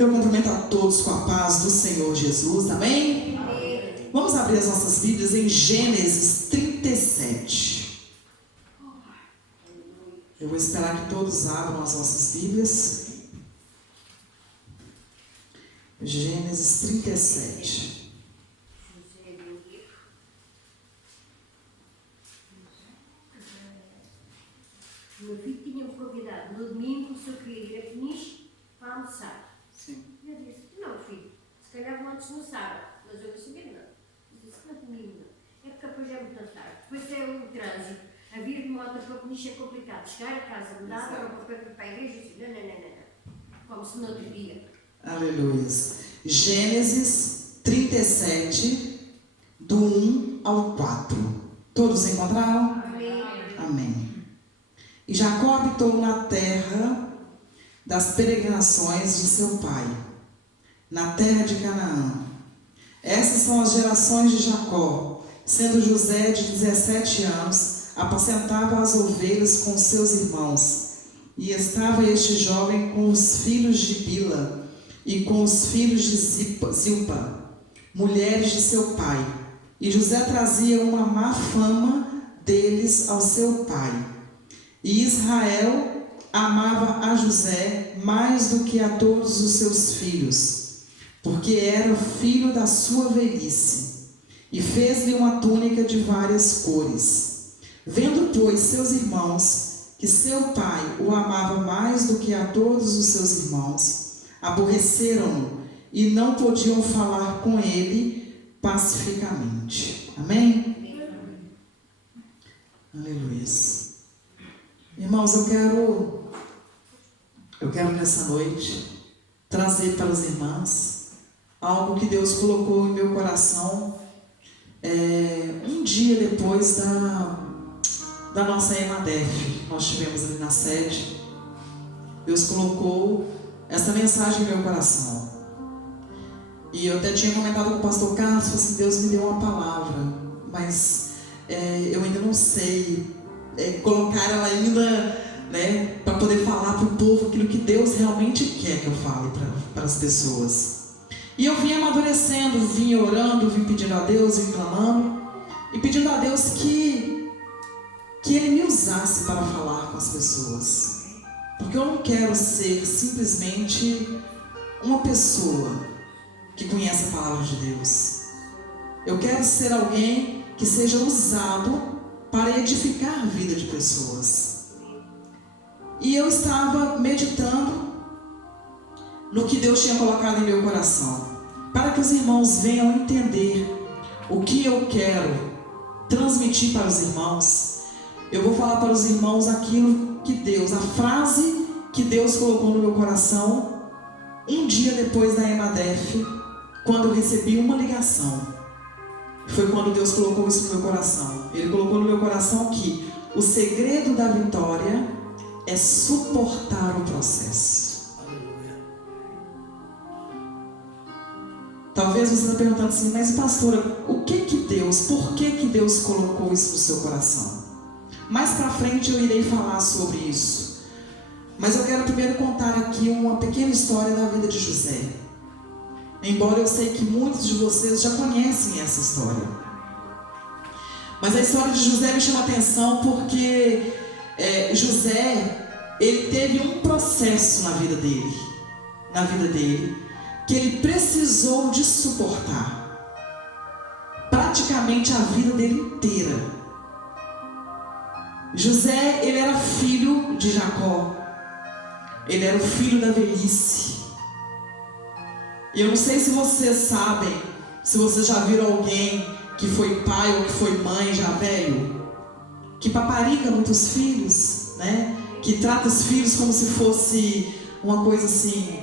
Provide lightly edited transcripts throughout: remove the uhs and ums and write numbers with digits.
Eu cumprimento a todos com a paz do Senhor Jesus, amém? Amém. Vamos abrir as nossas Bíblias em Gênesis 37. Eu vou esperar que todos abram as nossas Bíblias. Gênesis 37. O meu filho tinha-me convidado no domingo se eu queria ir a Peniche para almoçar. Sim. Eu disse, não filho, se calhar vão antes no sábado. Mas eu disse, não. Eu disse, não domingo não. É porque depois é muito tarde. Depois é o trânsito. A vir de moto para Peniche é complicado. Chegar a casa, mudar a roupa para a igreja e disse, não. Como se no outro dia. Aleluia. Gênesis 37, do 1 ao 4. Todos encontraram? Amém. Amém. E Jacó habitou na terra das peregrinações de seu pai, na terra de Canaã. Essas são as gerações de Jacó. Sendo José de 17 anos, apacentava as ovelhas com seus irmãos. E estava este jovem com os filhos de Bila e com os filhos de Zilpa, mulheres de seu pai. E José trazia uma má fama deles ao seu pai. E Israel amava a José mais do que a todos os seus filhos, porque era o filho da sua velhice, e fez-lhe uma túnica de várias cores. Vendo, pois, seus irmãos que seu pai o amava mais do que a todos os seus irmãos, aborreceram-no e não podiam falar com ele pacificamente. Amém? Aleluia. Irmãos, eu quero nessa noite trazer para as irmãs algo que Deus colocou em meu coração um dia depois da nossa EMADEF. Nós tivemos ali na sede. Deus colocou essa mensagem em meu coração. E eu até tinha comentado com o pastor Carlos, assim, Deus me deu uma palavra, mas eu ainda não sei colocar ela ainda, para poder falar para o povo aquilo que Deus realmente quer que eu fale para as pessoas. E eu vim amadurecendo, vim orando, vim pedindo a Deus, vim clamando e pedindo a Deus que Ele me usasse para falar com as pessoas, porque eu não quero ser simplesmente uma pessoa que conhece a palavra de Deus. Eu quero ser alguém que seja usado para edificar a vida de pessoas. E eu estava meditando no que Deus tinha colocado em meu coração, para que os irmãos venham entender o que eu quero transmitir para os irmãos. Eu vou falar para os irmãos aquilo que Deus, a frase que Deus colocou no meu coração um dia depois da EMADEF, quando eu recebi uma ligação. Foi quando Deus colocou isso no meu coração. Ele colocou no meu coração que o segredo da vitória é suportar o processo. Talvez você está perguntando assim, mas pastora, por que Deus colocou isso no seu coração? Mais para frente eu irei falar sobre isso. Mas eu quero primeiro contar aqui uma pequena história da vida de José. Embora eu sei que muitos de vocês já conhecem essa história. Mas a história de José me chama a atenção porque José, ele teve um processo na vida dele, que ele precisou de suportar. Praticamente a vida dele inteira. José, ele era filho de Jacó. Ele era o filho da velhice. E eu não sei se vocês sabem, se vocês já viram alguém que foi pai ou que foi mãe já velho, que paparica muitos filhos, que trata os filhos como se fosse uma coisa assim,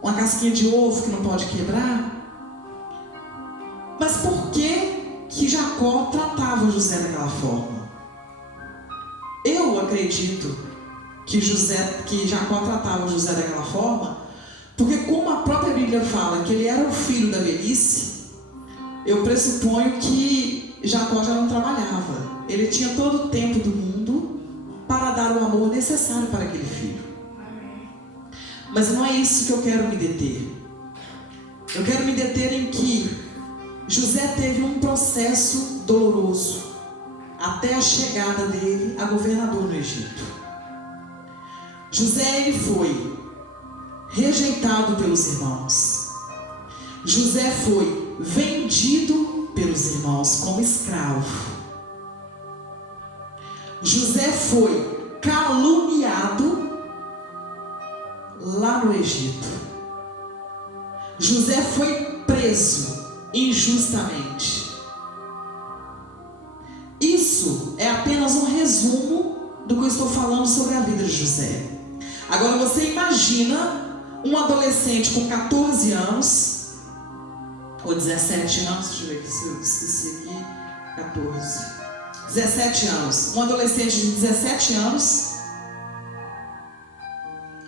uma casquinha de ovo que não pode quebrar. Mas por que Jacó tratava José daquela forma? Eu acredito que Jacó tratava José daquela forma porque, como a própria Bíblia fala que ele era o filho da velhice, eu pressuponho que Jacó já não trabalhava. Ele tinha todo o tempo do mundo para dar o amor necessário para aquele filho. Mas não é isso que eu quero me deter. Eu quero me deter em que José teve um processo doloroso até a chegada dele a governador no Egito. José, ele foi rejeitado pelos irmãos. José foi vendido pelos irmãos como escravo. José foi caluniado lá no Egito. José foi preso injustamente. Isso é apenas um resumo do que eu estou falando sobre a vida de José. Agora você imagina um adolescente com 14 anos, ou 17 anos, deixa eu ver aqui se eu esqueci aqui, 14, 17 anos, um adolescente de 17 anos,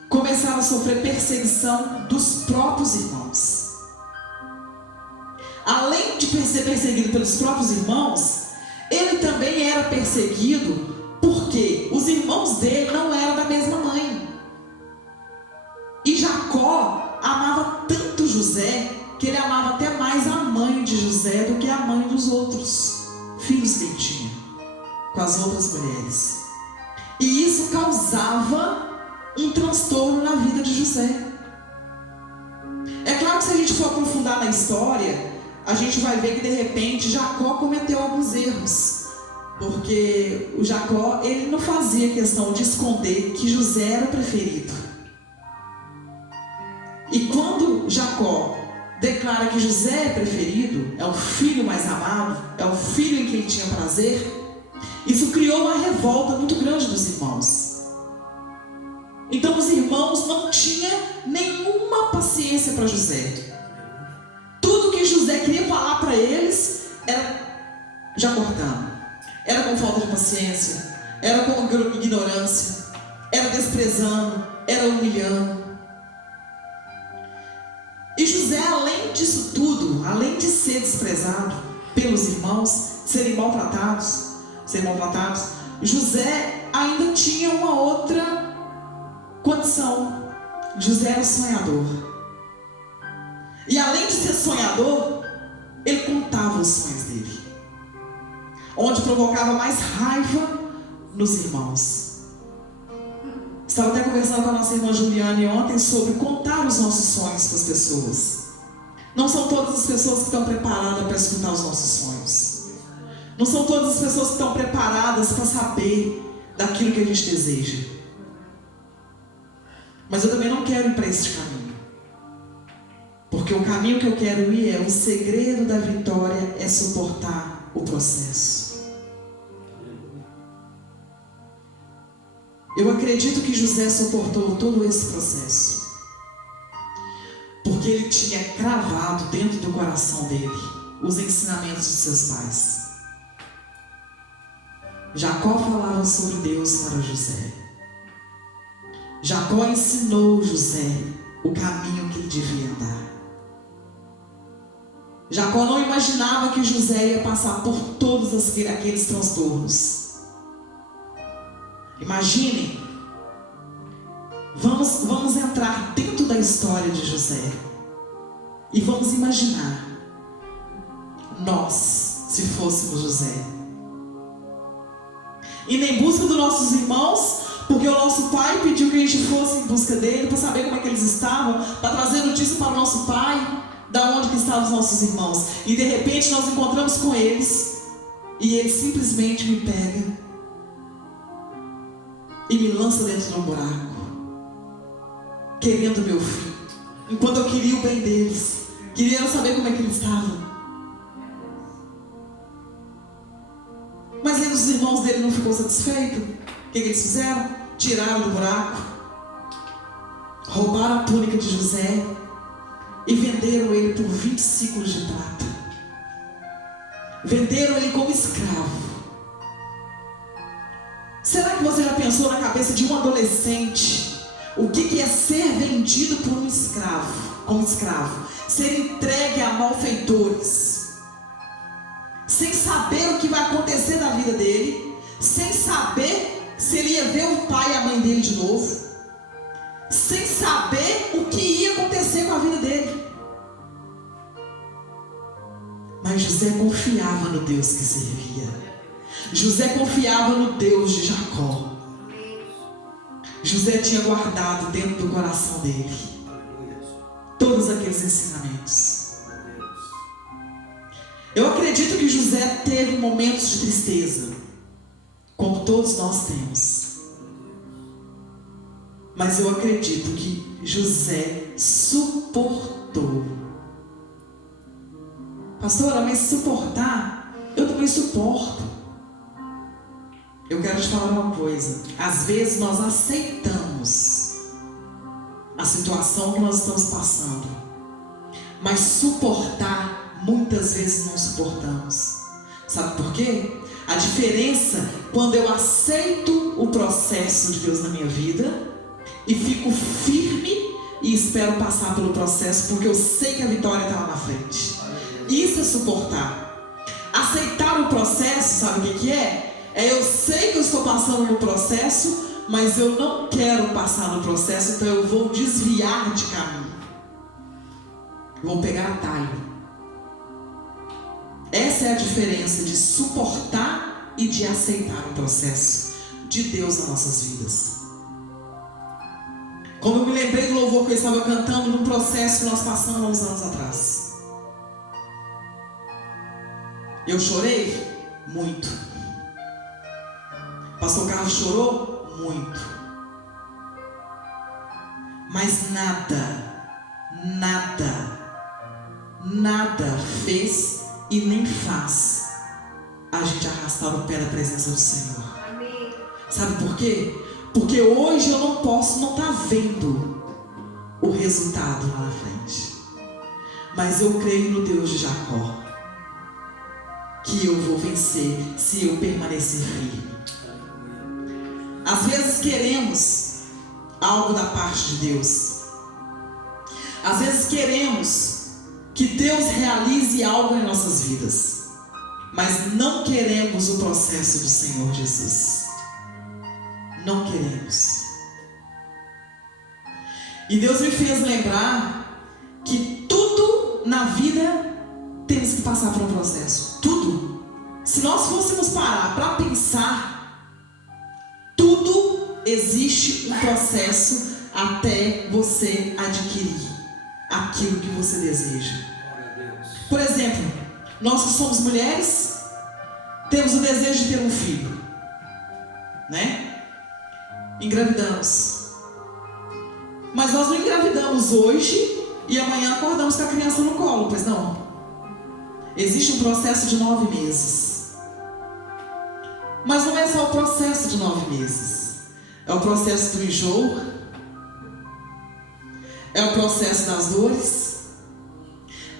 começaram a sofrer perseguição dos próprios irmãos. Além de ser perseguido pelos próprios irmãos, ele também era perseguido porque os irmãos dele não eram da mesma mãe. E Jacó amava tanto José que ele amava até mais a mãe de José do que a mãe dos outros filhos que ele tinha com as outras mulheres. E isso causava um transtorno na vida de José. É claro que se a gente for aprofundar na história, a gente vai ver que de repente Jacó cometeu alguns erros, porque o Jacó, ele não fazia questão de esconder que José era o preferido. E quando Jacó declara que José é preferido, é o filho mais amado, é o filho em quem ele tinha prazer, isso criou uma revolta muito grande dos irmãos. Então os irmãos não tinham nenhuma paciência para José. Tudo que José queria falar para eles era já cortando. Era com falta de paciência, era com ignorância, era desprezando, era humilhando. E José, além disso tudo, além de ser desprezado pelos irmãos, serem maltratados, José ainda tinha uma outra condição. José era sonhador. E além de ser sonhador, ele contava os sonhos dele, onde provocava mais raiva nos irmãos. Estava até conversando com a nossa irmã Juliane ontem sobre contar os nossos sonhos para as pessoas. Não são todas as pessoas que estão preparadas para escutar os nossos sonhos. Não são todas as pessoas que estão preparadas para saber daquilo que a gente deseja. Mas eu também não quero ir para esse caminho. Porque o caminho que eu quero ir o segredo da vitória é suportar o processo. Eu acredito que José suportou todo esse processo, porque ele tinha cravado dentro do coração dele os ensinamentos de seus pais. Jacó falava sobre Deus para José. Jacó ensinou José o caminho que ele devia andar. Jacó não imaginava que José ia passar por todos aqueles transtornos. Imaginem, vamos entrar dentro da história de José e vamos imaginar nós, se fôssemos José, indo em busca dos nossos irmãos, porque o nosso pai pediu que a gente fosse em busca dele para saber como é que eles estavam, para trazer notícia para o nosso pai da onde que estavam os nossos irmãos, e de repente nós encontramos com eles e ele simplesmente me pega e me lança dentro de um buraco, querendo o meu fim, enquanto eu queria o bem deles, queria saber como é que eles estavam. Mas aí os irmãos dele não ficou satisfeitos. O que eles fizeram? Tiraram do buraco, roubaram a túnica de José e venderam ele por 20 ciclos de prata. Venderam ele como escravo. Será que você já pensou na cabeça de um adolescente o que é ser vendido por um escravo, como escravo? Ser entregue a malfeitores, sem saber o que vai acontecer na vida dele, sem saber se ele ia ver o pai e a mãe dele de novo, sem saber o que ia acontecer com a vida dele. Mas José confiava no Deus que servia. José confiava no Deus de Jacó. José tinha guardado dentro do coração dele todos aqueles ensinamentos. Eu acredito que José teve momentos de tristeza, como todos nós temos. Mas eu acredito que José suportou. Pastora, mas suportar, eu também suporto. Eu quero te falar uma coisa. Às vezes nós aceitamos a situação que nós estamos passando, mas suportar, muitas vezes não suportamos. Sabe por quê? A diferença quando eu aceito o processo de Deus na minha vida e fico firme e espero passar pelo processo, porque eu sei que a vitória está lá na frente. Isso é suportar. Aceitar o processo, sabe o que é? Eu sei que eu estou passando no processo, mas eu não quero passar no processo, então eu vou desviar de caminho. Vou pegar atalho. Essa é a diferença de suportar e de aceitar o processo de Deus nas nossas vidas. Como eu me lembrei do louvor que eu estava cantando num processo que nós passamos há uns anos atrás. Eu chorei muito. Pastor Carlos chorou muito. Mas nada fez e nem faz a gente arrastar o pé da presença do Senhor. Amém. Sabe por quê? Porque hoje eu não posso não estar vendo o resultado lá na frente. Mas eu creio no Deus de Jacó, que eu vou vencer se eu permanecer firme. Às vezes queremos algo da parte de Deus. Às vezes queremos que Deus realize algo em nossas vidas, mas não queremos o processo do Senhor Jesus. Não queremos. E Deus me fez lembrar que tudo na vida temos que passar por um processo. Tudo. Se nós fôssemos parar para pensar, tudo existe um processo até você adquirir aquilo que você deseja. Por exemplo, nós que somos mulheres, temos o desejo de ter um filho, né? Engravidamos. Mas nós não engravidamos hoje e amanhã acordamos com a criança no colo, pois não? Existe um processo de 9 meses. Mas não é só o processo de 9 meses. É o processo do enjoo. É o processo das dores.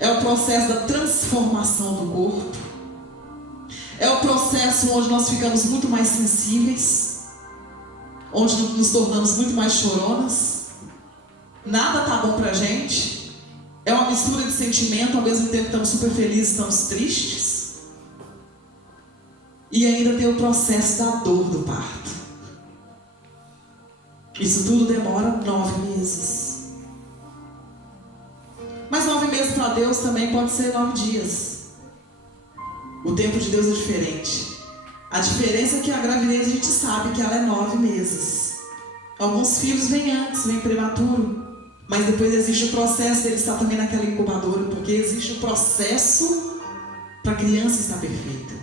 É o processo da transformação do corpo. É o processo onde nós ficamos muito mais sensíveis, onde nos tornamos muito mais choronas. Nada tá bom pra gente. É uma mistura de sentimento, ao mesmo tempo estamos super felizes, estamos tristes. E ainda tem o processo da dor do parto. Isso tudo demora 9 meses. Mas 9 meses para Deus também pode ser 9 dias. O tempo de Deus é diferente. A diferença é que a gravidez a gente sabe que ela é 9 meses. Alguns filhos vêm antes, vêm prematuro. Mas depois existe o processo dele estar também naquela incubadora, porque existe o processo para a criança estar perfeita.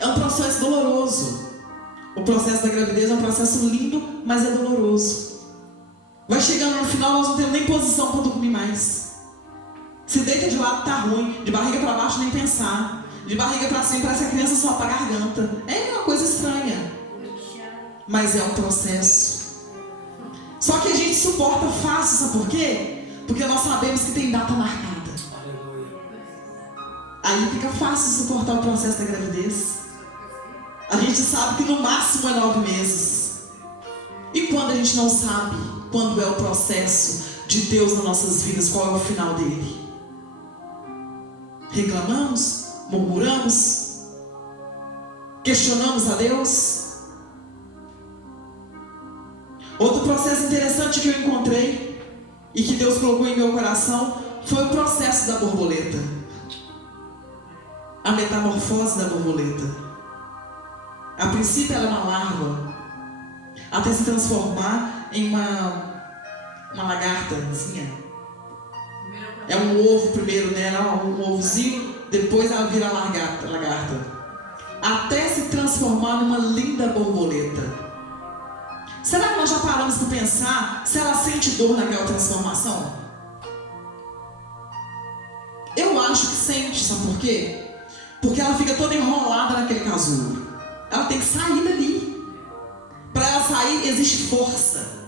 É um processo doloroso. O processo da gravidez é um processo lindo, mas é doloroso. Vai chegando no final, nós não temos nem posição para dormir mais. Se deita de lado, tá ruim. De barriga para baixo, nem pensar. De barriga para cima, parece que a criança solta a garganta. É uma coisa estranha. Mas é um processo. Só que a gente suporta fácil, sabe por quê? Porque nós sabemos que tem data marcada. Aí fica fácil suportar o processo da gravidez. A gente sabe que no máximo é 9 meses. E quando a gente não sabe quando é o processo de Deus nas nossas vidas, qual é o final dele? Reclamamos? Murmuramos? Questionamos a Deus? Outro processo interessante que eu encontrei e que Deus colocou em meu coração foi o processo da borboleta. A metamorfose da borboleta. A princípio ela é uma larva, até se transformar em uma lagartazinha. É um ovo primeiro, né? Um ovozinho, depois ela vira lagarta. Até se transformar numa linda borboleta. Será que nós já paramos para pensar se ela sente dor naquela transformação? Eu acho que sente, sabe por quê? Porque ela fica toda enrolada naquele casulo. Ela tem que sair dali. Para ela sair existe força.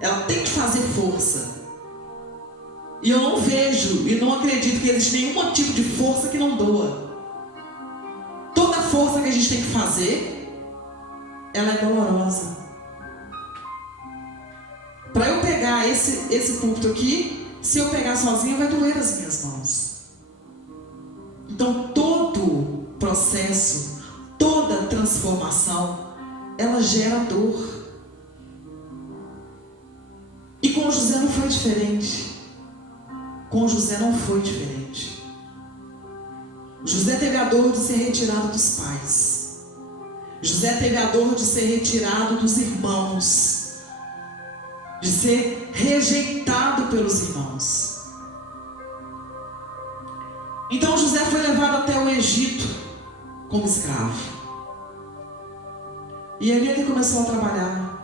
Ela tem que fazer força. E eu não vejo e não acredito que existe nenhum tipo de força que não doa. Toda força que a gente tem que fazer, ela é dolorosa. Para eu pegar esse púlpito aqui, se eu pegar sozinha, vai doer as minhas mãos. Então todo processo, toda transformação, ela gera dor. E com José não foi diferente. Com José não foi diferente. José teve a dor de ser retirado dos pais. José teve a dor de ser retirado dos irmãos, de ser rejeitado pelos irmãos. Então José foi levado até o Egito como escravo. E ali ele começou a trabalhar.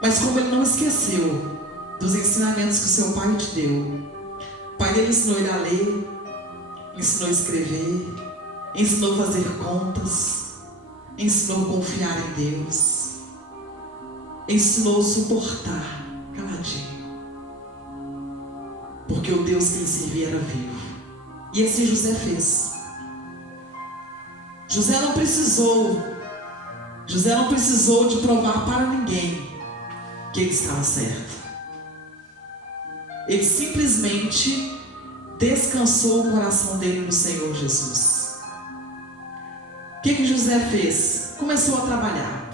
Mas como ele não esqueceu dos ensinamentos que o seu pai te deu, o pai dele ensinou ele a ler, ensinou a escrever, ensinou a fazer contas, ensinou a confiar em Deus, ensinou a suportar caladinho, porque o Deus que ele servia era vivo. E assim José fez. José não precisou de provar para ninguém que ele estava certo. Ele simplesmente descansou o coração dele no Senhor Jesus. O que José fez? Começou a trabalhar.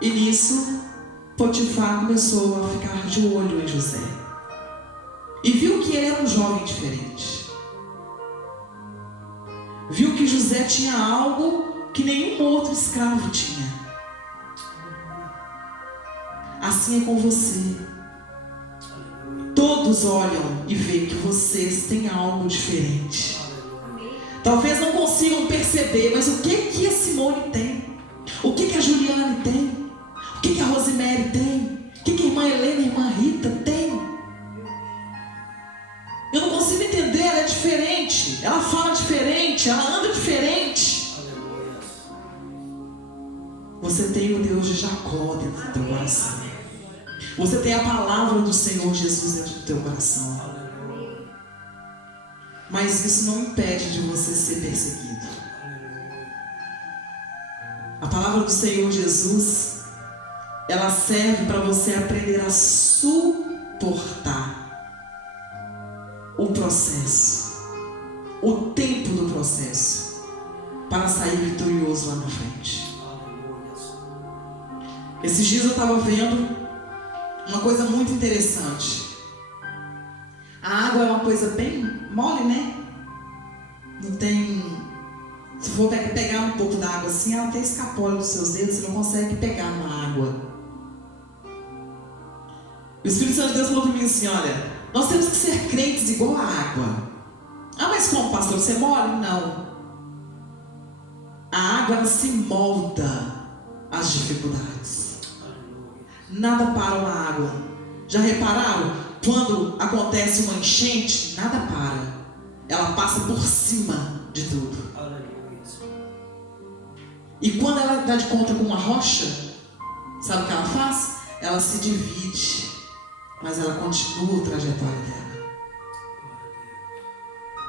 E nisso, Potifar começou a ficar de olho em José. E viu que ele era um jovem diferente. Viu que José tinha algo que nenhum outro escravo tinha. Assim é com você. Todos olham e veem que vocês têm algo diferente. Talvez não consigam perceber, mas o que a Simone tem? O que a Juliane tem? O que a Rosemary tem? O que a irmã Helena e a irmã Rita tem? Eu não consigo entender, ela é diferente. Ela fala diferente, ela anda diferente. Você tem o Deus de Jacó dentro do teu coração. Você tem a palavra do Senhor Jesus dentro do teu coração. Mas isso não impede de você ser perseguido. A palavra do Senhor Jesus, ela serve para você aprender a suportar o processo, o tempo do processo, para sair vitorioso lá na frente. Esses dias eu estava vendo uma coisa muito interessante. A água é uma coisa bem mole, né? Não tem... Se for pegar um pouco da água assim, ela até escapola dos seus dedos, você não consegue pegar na água. O Espírito Santo de Deus falou para mim assim, olha, nós temos que ser crentes igual a água. Ah, mas como, pastor? Você mole? Não. A água, ela se molda às dificuldades. Nada para uma água. Já repararam? Quando acontece uma enchente, nada para. Ela passa por cima de tudo. E quando ela dá de conta com uma rocha, sabe o que ela faz? Ela se divide, mas ela continua a trajetória dela.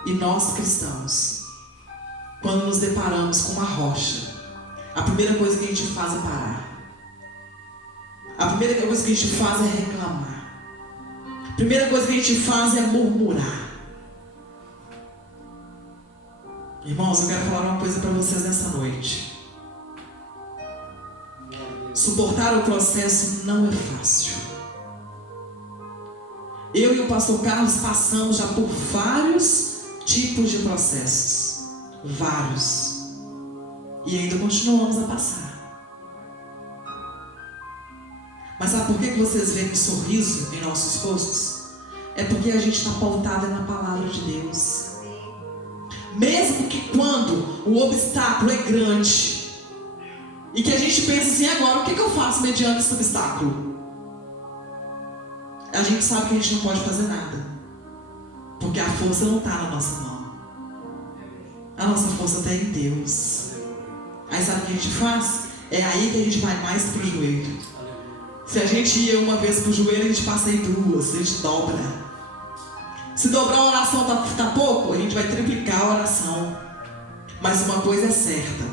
E nós cristãos, quando nos deparamos com uma rocha, a primeira coisa que a gente faz é parar. A primeira coisa que a gente faz é reclamar. A primeira coisa que a gente faz é murmurar. Irmãos, eu quero falar uma coisa para vocês nessa noite. suportar o processo não é fácil. Eu e o pastor Carlos passamos já por vários tipos de processos. Vários. E ainda continuamos a passar. Mas sabe por que vocês veem um sorriso em nossos rostos? É porque a gente está pautada na palavra de Deus. Mesmo que quando o obstáculo é grande e que a gente pensa assim, agora o que eu faço mediante esse obstáculo? A gente sabe que a gente não pode fazer nada, porque a força não está na nossa mão. A nossa força está em Deus. Aí sabe o que a gente faz? É aí que a gente vai mais para o joelho. Se a gente ia uma vez para o joelho, a gente passa em duas, a gente dobra. Se dobrar a oração tá pouco, a gente vai triplicar a oração. Mas uma coisa é certa: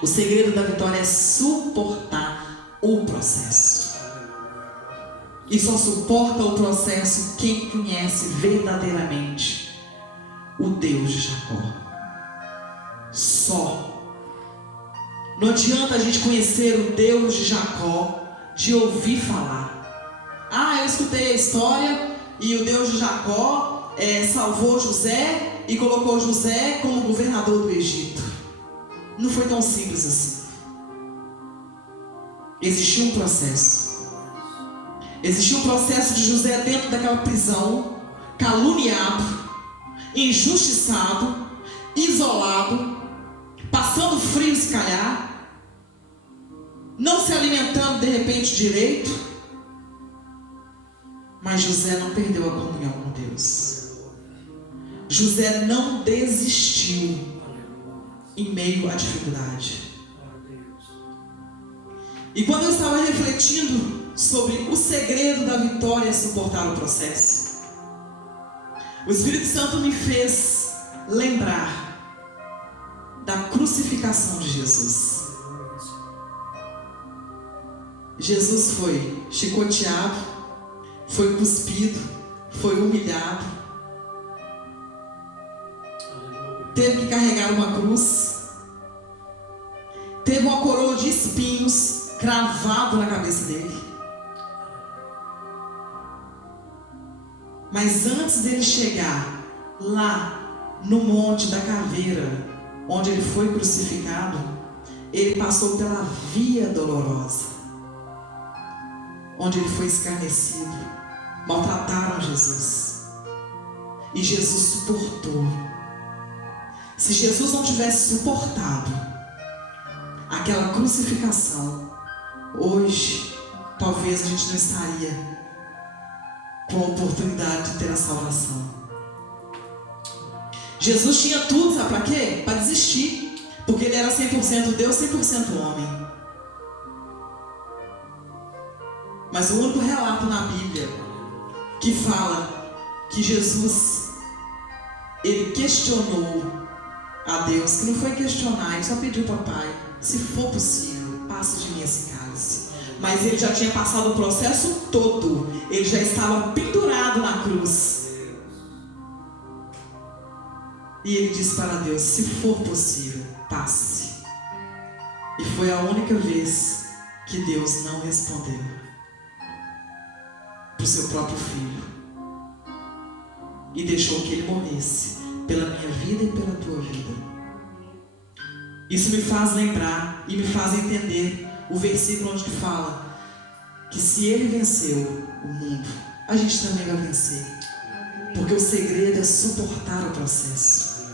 o segredo da vitória é suportar o processo. E só suporta o processo quem conhece verdadeiramente o Deus de Jacó. Só. Não adianta a gente conhecer o Deus de Jacó de ouvir falar. Ah, eu escutei a história e o Deus de Jacó salvou José e colocou José como governador do Egito. Não foi tão simples assim. Existiu um processo. Existiu um processo de José dentro daquela prisão, caluniado, injustiçado, isolado, passando frio se calhar, não se alimentando de repente direito. Mas José não perdeu a comunhão com Deus. José não desistiu em meio à dificuldade. E quando eu estava refletindo sobre o segredo da vitória é suportar o processo, o Espírito Santo me fez lembrar da crucificação de Jesus. Jesus foi chicoteado, foi cuspido, foi humilhado, teve que carregar uma cruz, teve uma coroa de espinhos cravado na cabeça dele. Mas antes dele chegar lá no Monte da Caveira, onde ele foi crucificado, ele passou pela via dolorosa, onde ele foi escarnecido, maltrataram Jesus, e Jesus suportou. Se Jesus não tivesse suportado aquela crucificação, hoje talvez a gente não estaria com a oportunidade de ter a salvação. Jesus tinha tudo, sabe para quê? Para desistir, porque ele era 100% Deus, 100% homem. Mas o único relato na Bíblia que fala que Jesus, ele questionou a Deus, que não foi questionar, ele só pediu para o Pai, se for possível, passe de mim esse cálice. Mas ele já tinha passado o processo todo, ele já estava pendurado na cruz. E ele disse para Deus, se for possível, passe. E foi a única vez que Deus não respondeu para o seu próprio filho, e deixou que ele morresse pela minha vida e pela tua vida. Isso me faz lembrar e me faz entender o versículo onde fala que se ele venceu o mundo, a gente também vai vencer. Porque o segredo é suportar o processo.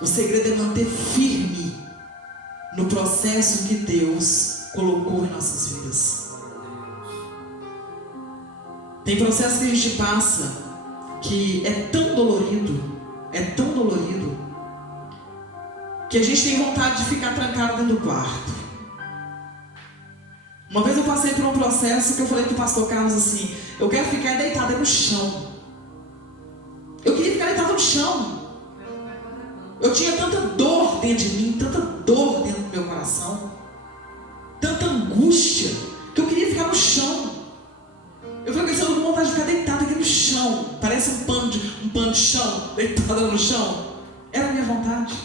O segredo é manter firme no processo que Deus colocou em nossas vidas. Tem processo que a gente passa que é tão dolorido, que a gente tem vontade de ficar trancado dentro do quarto. Uma vez eu passei por um processo que eu falei para o pastor Carlos assim, eu quero ficar deitada no chão. Eu queria ficar deitada no chão. Eu tinha tanta dor dentro de mim, tanta dor dentro do meu coração, tanta angústia, que eu queria ficar no chão. Eu falei pensando com vontade de ficar deitada aqui no chão, parece um pano de chão, deitada no chão. Era a minha vontade.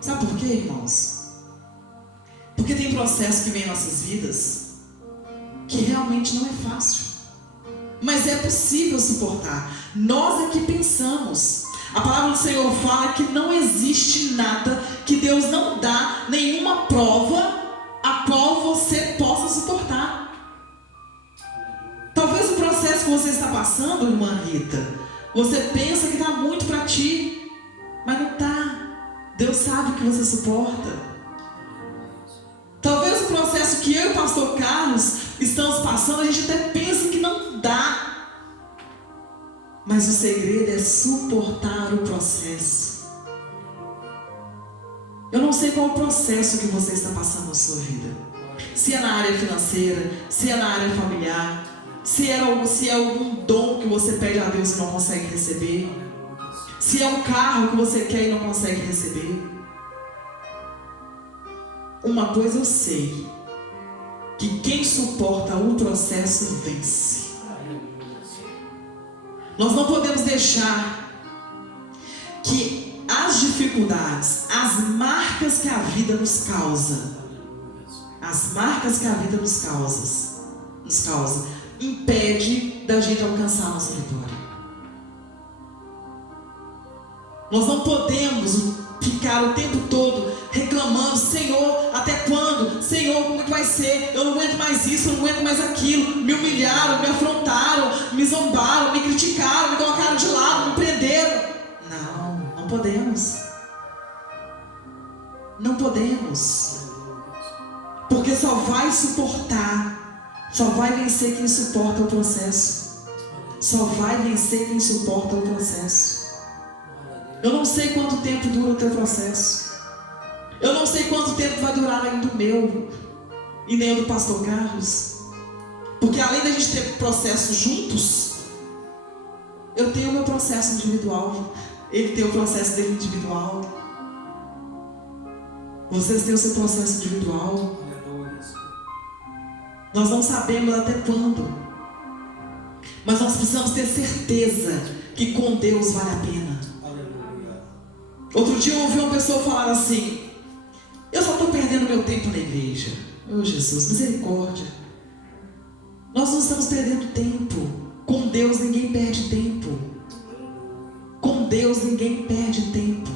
Sabe por quê, irmãos? tem processo que vem em nossas vidas que realmente não é fácil, mas é possível suportar. Nós é que pensamos. A palavra do Senhor fala que não existe nada que Deus não dá, nenhuma prova a qual você possa suportar. Talvez o processo que você está passando, irmã Rita, você pensa que está muito para ti, mas não está. Deus sabe o que você suporta. Talvez o processo que eu e o pastor Carlos estamos passando, a gente até pensa que não dá. Mas o segredo é suportar o processo. Eu não sei qual o processo que você está passando na sua vida. Se é na área financeira, se é na área familiar, se é algum dom que você pede a Deus e não consegue receber, se é um carro que você quer e não consegue receber. Uma coisa eu sei, que quem suporta o processo vence. Nós não podemos deixar que as dificuldades, as marcas que a vida nos causa, impede da gente alcançar a nossa vitória. Nós não podemos ficar o tempo todo reclamando: Senhor, até quando? Senhor, como é que vai ser? Eu não aguento mais isso, eu não aguento mais aquilo. Me humilharam, me afrontaram, me zombaram, me criticaram, me colocaram de lado, me prenderam. Não podemos. Não podemos. Porque só vai suportar, só vai vencer quem suporta o processo. Só vai vencer quem suporta o processo. Eu não sei quanto tempo dura o teu processo. Eu não sei quanto tempo vai durar ainda o meu e nem o do pastor Carlos. Porque além da gente ter processos juntos, eu tenho o meu processo individual, ele tem o processo dele individual, vocês têm o seu processo individual. Nós não sabemos até quando, mas nós precisamos ter certeza que com Deus vale a pena. Outro dia eu ouvi uma pessoa falar assim: eu só estou perdendo meu tempo na igreja. Oh Jesus, misericórdia. Nós não estamos perdendo tempo. Com Deus ninguém perde tempo. Com Deus ninguém perde tempo.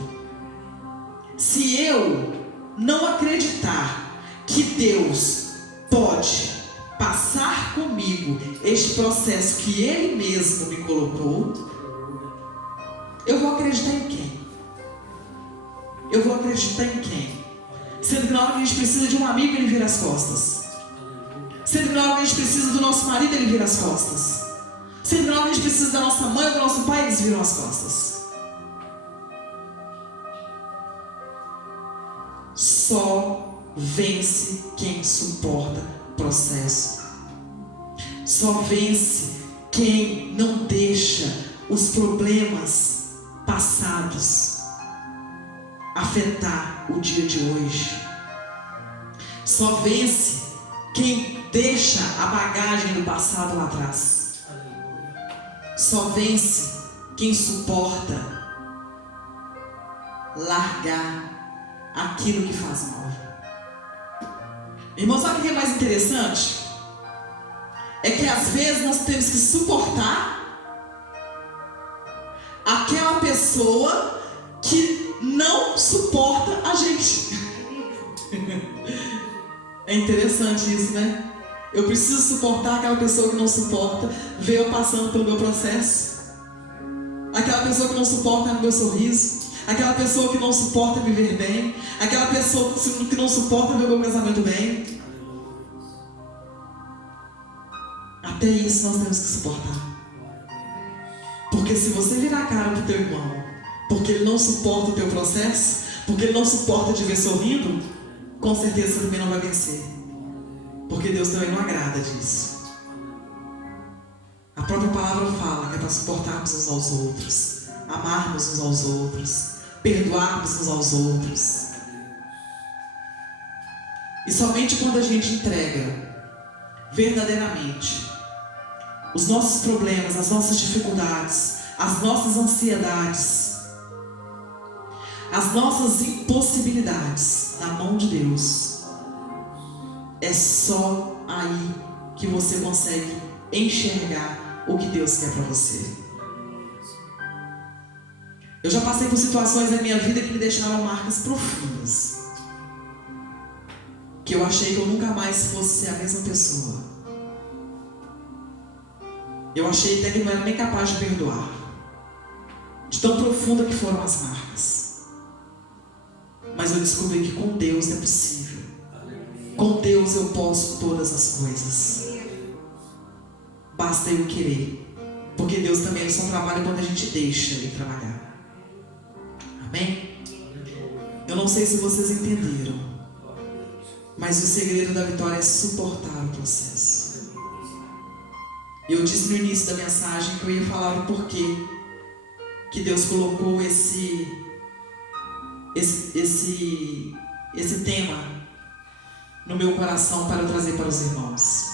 Se eu não acreditar que Deus pode passar comigo este processo que Ele mesmo me colocou, eu vou acreditar em quem? Eu vou acreditar em quem? Sendo que na hora que a gente precisa de um amigo, ele vira as costas. Sendo que na hora que a gente precisa do nosso marido, ele vira as costas. Sendo que na hora que a gente precisa da nossa mãe ou do nosso pai, eles viram as costas. Só vence quem suporta o processo. Só vence quem não deixa os problemas passados afetar o dia de hoje. Só vence quem deixa a bagagem do passado lá atrás. Só vence quem suporta largar aquilo que faz mal. Irmão, sabe o que é mais interessante? É que às vezes nós temos que suportar aquela pessoa que não suporta a gente. É interessante isso, né? Eu preciso suportar aquela pessoa que não suporta ver eu passando pelo meu processo. Aquela pessoa que não suporta o meu sorriso. Aquela pessoa que não suporta me ver bem. Aquela pessoa que não suporta ver o meu casamento bem. Até isso nós temos que suportar. Porque se você virar a cara pro teu irmão, porque ele não suporta o teu processo, porque ele não suporta te ver sorrindo, com certeza você também não vai vencer. Porque Deus também não agrada disso. A própria palavra fala que é para suportarmos uns aos outros, amarmos uns aos outros, perdoarmos uns aos outros. E somente quando a gente entrega verdadeiramente os nossos problemas, as nossas dificuldades, as nossas ansiedades, as nossas impossibilidades na mão de Deus, É só aí que você consegue enxergar o que Deus quer para você. Eu já passei por situações na minha vida que me deixaram marcas profundas, que eu achei que eu nunca mais fosse ser a mesma pessoa. Eu achei até que não era nem capaz de perdoar, de tão profunda que foram as marcas. Mas eu descobri que com Deus é possível. Com Deus eu posso todas as coisas. Basta eu querer. Porque Deus também só trabalha quando a gente deixa Ele trabalhar. Amém? Eu não sei se vocês entenderam, mas o segredo da vitória é suportar o processo. Eu disse no início da mensagem que eu ia falar o porquê que Deus colocou esse tema no meu coração para eu trazer para os irmãos.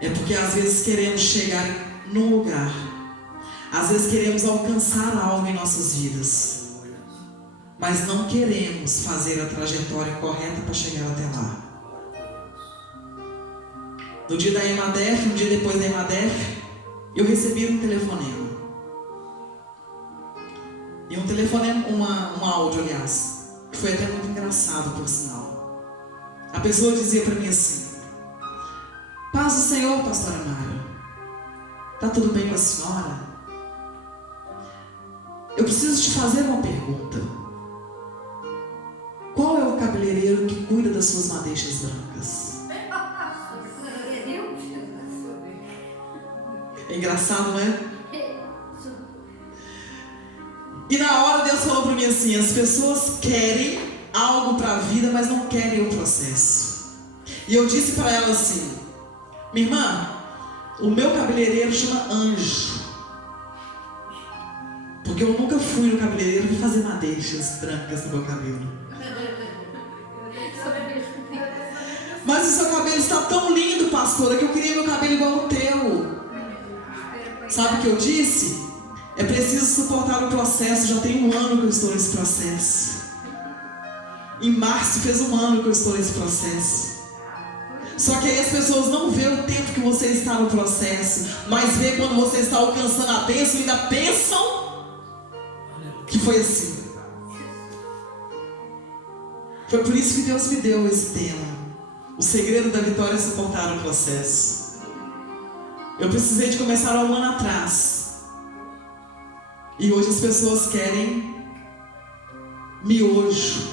É porque às vezes queremos chegar num lugar, às vezes queremos alcançar algo em nossas vidas, mas não queremos fazer a trajetória correta para chegar até lá. No dia da EMADEF, um dia depois da EMADEF, eu recebi um telefonema. E um telefonema, um áudio, aliás, que foi até muito engraçado, por sinal. A pessoa dizia para mim assim: paz do Senhor, pastora Mara. Tá tudo bem com a senhora? Eu preciso te fazer uma pergunta. Qual é o cabeleireiro que cuida das suas madeixas brancas? É engraçado, não é? E na hora Deus falou para mim assim: as pessoas querem algo para a vida, mas não querem o processo. E eu disse para ela assim: minha irmã, o meu cabeleireiro chama Anjo, porque eu nunca fui no cabeleireiro para fazer madeixas brancas no meu cabelo. Mas o seu cabelo está tão lindo, pastora, que eu queria meu cabelo igual ao teu. Sabe o que eu disse? É preciso suportar o processo. Já tem 1 ano que eu estou nesse processo. Em março fez 1 ano que eu estou nesse processo. Só que aí as pessoas não vê o tempo que você está no processo, mas vê quando você está alcançando a bênção e ainda pensam que foi assim. Foi por isso que Deus me deu esse tema. O segredo da vitória é suportar o processo. Eu precisei de começar há 1 ano atrás. E hoje as pessoas querem miojo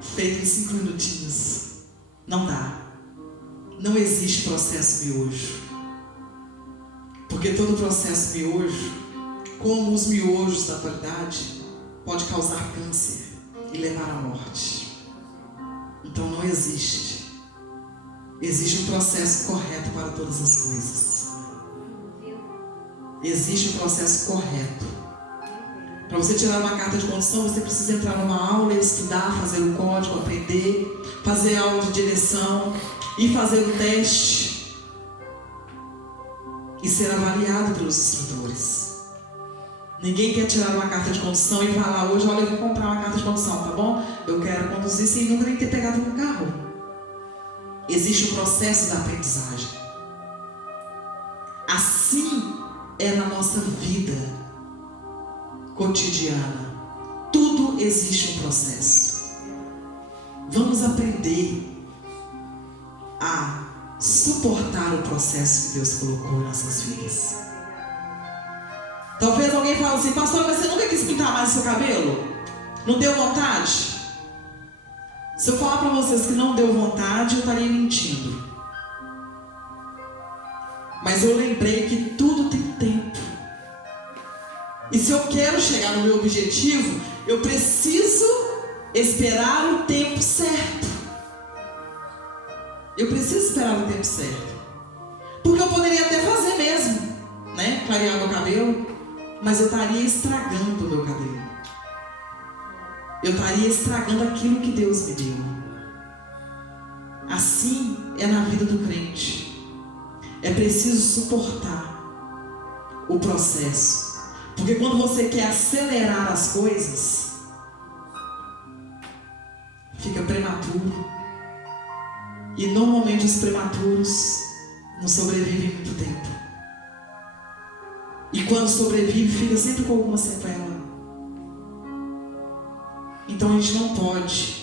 feito em 5 minutinhos. Não dá. Não existe processo miojo. Porque todo processo miojo, como os miojos da atualidade, pode causar câncer e levar à morte. Então não existe. Existe um processo correto para todas as coisas. Existe um processo correto. Para você tirar uma carta de condução, você precisa entrar numa aula, estudar, fazer o código, aprender, fazer aula de direção e fazer o teste e ser avaliado pelos instrutores. Ninguém quer tirar uma carta de condução e falar: hoje, olha, eu vou comprar uma carta de condução, tá bom? Eu quero conduzir sem nunca nem ter pegado no carro. Existe um processo da aprendizagem. Assim é na nossa vida cotidiana. Tudo existe um processo. Vamos aprender a suportar o processo que Deus colocou em nossas vidas. Talvez alguém fale assim: pastor, mas você nunca quis pintar mais o seu cabelo? Não deu vontade? Se eu falar para vocês que não deu vontade, eu estaria mentindo. Mas eu lembrei que tudo tem tempo. E se eu quero chegar no meu objetivo, eu preciso esperar o tempo certo. Eu preciso esperar o tempo certo. Porque eu poderia até fazer mesmo, né? Clarear meu cabelo, mas eu estaria estragando o meu cabelo. Eu estaria estragando aquilo que Deus me deu. Assim é na vida do crente. É preciso suportar o processo. Porque quando você quer acelerar as coisas, fica prematuro. E normalmente os prematuros não sobrevivem muito tempo. E quando sobrevive, fica sempre com alguma sequela. Então a gente não pode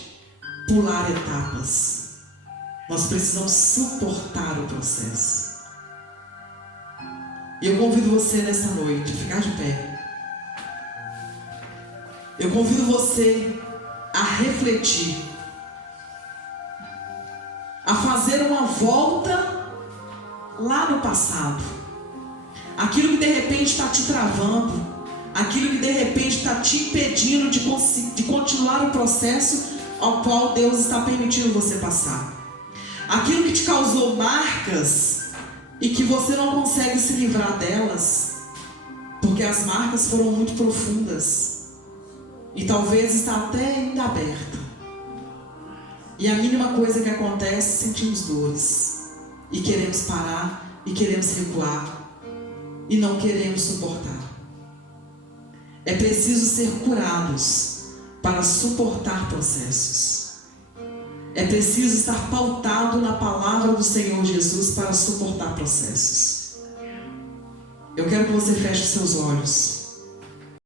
pular etapas. Nós precisamos suportar o processo. E eu convido você nessa noite a ficar de pé. Eu convido você a refletir, a fazer uma volta lá no passado. Aquilo que de repente está te travando, aquilo que de repente está te impedindo de continuar o processo ao qual Deus está permitindo você passar. Aquilo que te causou marcas e que você não consegue se livrar delas, porque as marcas foram muito profundas e talvez está até ainda aberta. E a mínima coisa que acontece, sentimos dores e queremos parar e queremos recuar e não queremos suportar. É preciso ser curados para suportar processos. É preciso estar pautado na palavra do Senhor Jesus para suportar processos. Eu quero que você feche seus olhos.